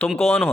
تم کون ہو؟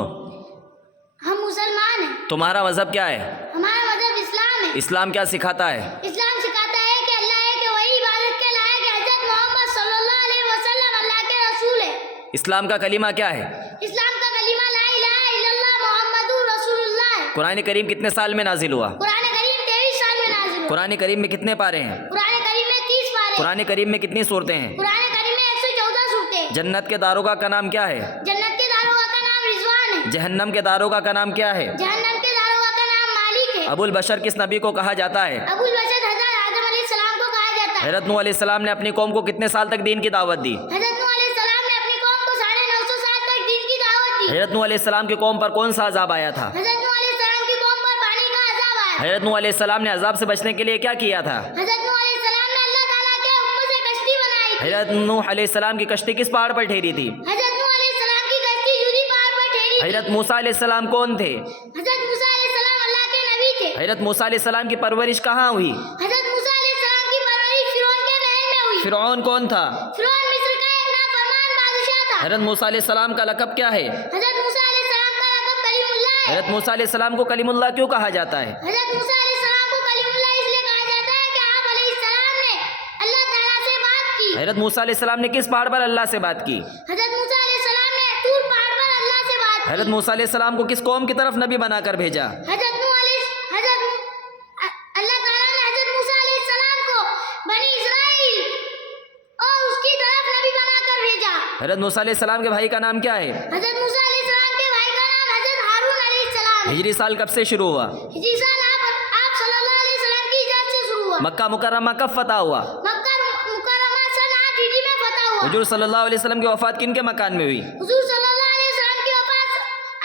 ہم مسلمان ہیں. تمہارا مذہب کیا ہے؟ ہمارا مذہب اسلام ہے. اسلام کیا سکھاتا ہے؟ اسلام سکھاتا ہے کہ اللہ ہے کہ وہی عبادت کے لائق ہے. حضرت محمد صلی اللہ علیہ وسلم اللہ کے رسول ہے. اسلام کا کلمہ کیا ہے؟ اسلام کا کلمہ لا الہ الا اللہ محمد رسول اللہ ہے. قرآن کریم کتنے سال میں نازل ہوا؟ قرآن کریم 23 سال میں نازل ہوا. قرآن کریم میں کتنے پارے ہیں؟ قرآن کریم میں 30 پارے. قرآن کریم میں کتنی صورتیں ہیں؟ قرآن کریم میں 114 سورتیں. جنت کے داروغہ کا نام کیا ہے؟ جنت کے داروغہ کا نام رضوان ہے. جہنم کے داروغہ کا نام کیا ہے؟ جہنم کے داروغہ کا نام مالک ہے. ابو البشر کس نبی کو کہا جاتا ہے؟ ابو البشر حضرت آدم علیہ السلام کو کہا جاتا ہے. حضرت نوح علیہ السلام نے اپنی قوم کو کتنے سال تک دین کی دعوت دی؟ حضرت نوح علیہ السلام نے اپنی قوم کو 950 سال تک دین کی دعوت دی. حضرت نوح علیہ السلام کی قوم پر کون سا عذاب آیا تھا؟ حضرت نوح علیہ السلام کی قوم پر پانی کا عذاب آیا. حضرت نوح علیہ السلام نے عذاب سے بچنے کے لیے کیا کیا تھا؟ حضرت نوح علیہ السلام نے اللہ تعالیٰ کے حکم سے کشتی بنائی تھی. حضرت نوح علیہ السلام کی کشتی کس پہاڑ پر ٹھہری تھی؟ حضرت نوح علیہ السلام کی کشتی جودی پہاڑ پر ٹھہری تھی. حضرت موسیٰ علیہ السلام کون تھے؟ حضرت موسیٰ علیہ السلام اللہ کے نبی تھے. حضرت موسیٰ علیہ السلام کی پرورش کہاں ہوئی؟ حضرت موسیٰ علیہ السلام کی پرورش فرعون کے محل میں ہوئی. فرعون کون تھا؟ فرعون مصر کا ایک نافرمان بادشاہ تھا. حضرت موسیٰ علیہ السلام کا لقب کیا ہے؟ حضرت موسیٰ علیہ السلام کا لقب کلیم اللہ ہے. حضرت موسیٰ علیہ السلام کو کلیم اللہ کیوں کہا جاتا ہے؟ حضرت موسیٰ علیہ السلام کو کلیم اللہ اس لیے کہا جاتا ہے کہ آپ علیہ السلام نے اللہ تعالیٰ سے بات کی. حضرت موسیٰ علیہ السلام نے کس پہاڑ پر اللہ سے بات کی؟ حضرت موسیٰ علیہ السلام نے طور پہاڑ پر اللہ سے بات کی. حضرت موسیٰ علیہ السلام کو کس قوم کی طرف نبی بنا کر بھیجا؟ اللہ تعالیٰ نے حضرت موسیٰ علیہ السلام کو بنی اسرائیل اور اس کی طرف نبی بنا کر بھیجا. حضرت موسیٰ علیہ السلام کے بھائی کا نام کیا ہے؟ حضرت موسیٰ علیہ السلام کے بھائی کا نام حضرت ہارون علیہ السلام ہے. ہجری سال کب سے شروع ہوا؟ ہجری سال آپ صلی اللہ علیہ وسلم کی ہجرت سے شروع ہوا. مکہ مکرمہ کب فتح ہوا؟ مکہ مکرمہ سن 8 ہجری میں فتح ہوا. حضور صلی اللہ علیہ وسلم کی وفات کن کے مکان میں ہوئی؟ حضور صلی اللہ علیہ وسلم کی وفات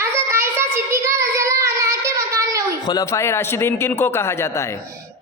حضرت عائشہ صدیقہ رضی اللہ عنہا کے مکان میں ہوئی. خلفائے راشدین کن کو کہا جاتا ہے؟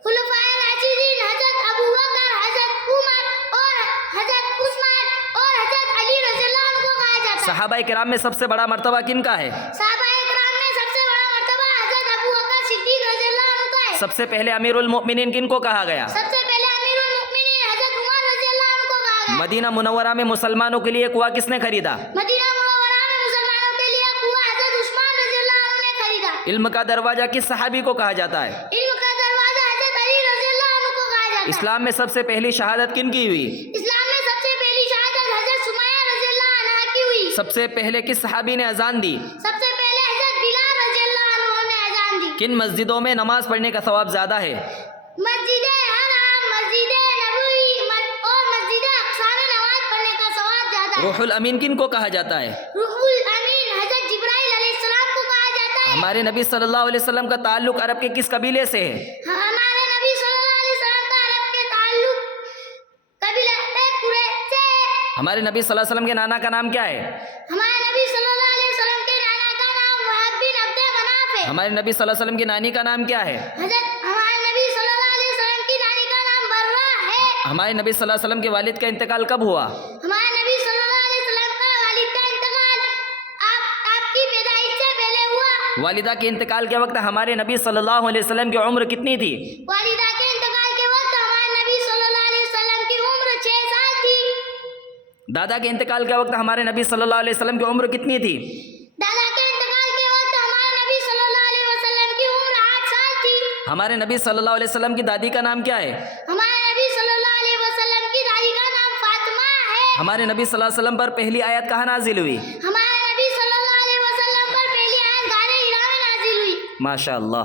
خلفائے راشدین حضرت ابو بکر، حضرت عمر اور حضرت عثمان اور حضرت علی رضی اللہ عنہ کو کہا جاتا ہے. صحابہ کرام میں سب سے بڑا مرتبہ کن کا ہے؟ صحابہ کرام میں سب سے بڑا مرتبہ حضرت ابو بکر صدیق رضی اللہ عنہ کا ہے. سب سے پہلے امیر المؤمنین کن کو کہا گیا؟ سب سے پہلے امیر المؤمنین حضرت عمر رضی اللہ عنہ کو کہا گیا. مدینہ منورہ میں مسلمانوں کے لیے کنواں کس نے خریدا؟ مدینہ منورہ میں مسلمانوں کے لیے کنواں حضرت عثمان رضی اللہ عنہ نے خریدا. علم کا دروازہ کس صحابی کو کہا جاتا ہے؟ علم کا دروازہ حضرت علی رضی اللہ عنہ کو کہا جاتا ہے. اسلام میں سب سے پہلی شہادت کن کی ہوئی؟ اسلام میں سب سے پہلی شہادت حضرت سمیہ رضی اللہ عنہا کی ہوئی. سب سے پہلے کس صحابی نے اذان دی؟ سب سے پہلے حضرت بلال رضی اللہ عنہ نے اذان دی. کن مسجدوں میں نماز پڑھنے کا ثواب زیادہ ہے؟ مسجد حرام، مسجد نبوی اور مسجد اقصی میں نماز پڑھنے کا ثواب زیادہ ہے. روح الامین کن کو کہا جاتا ہے؟ روح الامین حضرت جبرائیل علیہ السلام کو کہا جاتا ہے. ہمارے نبی صلی اللہ علیہ وسلم کا تعلق عرب کے کس قبیلے سے ہے؟ ہمارے نبی صلی اللہ علیہ وسلم کا عرب کے تعلق قبیلہ قریش سے ہے. ہمارے نبی صلی اللہ علیہ وسلم کے نانا کا نام کیا ہے؟ ہمارے نبی صلی اللہ علیہ وسلم کے نانا کا نام وہب بن عبد مناف ہے. ہمارے نبی صلی اللہ علیہ وسلم کی نانی کا نام کیا ہے؟ ہمارے نبی صلی اللہ علیہ وسلم کی نانی کا نام برہ ہے. ہمارے نبی صلی اللہ علیہ وسلم کے والد کا انتقال کب ہوا؟ ہمارے نبی صلی اللہ علیہ وسلم کا والد کا انتقال آپ کی پیدائش سے پہلے ہوا. والدہ کے انتقال کے وقت ہمارے نبی صلی اللہ علیہ وسلم کی عمر کتنی تھی؟ والدہ کے انتقال کے وقت ہمارے نبی صلی اللہ علیہ وسلم کی عمر 6 سال تھی. دادا کے انتقال کے وقت ہمارے نبی صلی اللہ علیہ وسلم کی عمر کتنی تھی؟ دادا کے انتقال کے وقت ہمارے نبی صلی اللہ علیہ وسلم کی عمر 8 سال تھی. ہمارے نبی صلی اللہ علیہ وسلم کی دادی کا نام کیا ہے؟ ہمارے نبی صلی اللہ علیہ وسلم کی دادی کا نام فاطمہ ہے. ہمارے نبی صلی اللہ علیہ وسلم پر پہلی آیت کہاں نازل ہوئی؟ ہمارے نبی صلی اللہ علیہ وسلم پر پہلی آیت غار ہرا میں نازل ہوئی. ماشاء اللہ.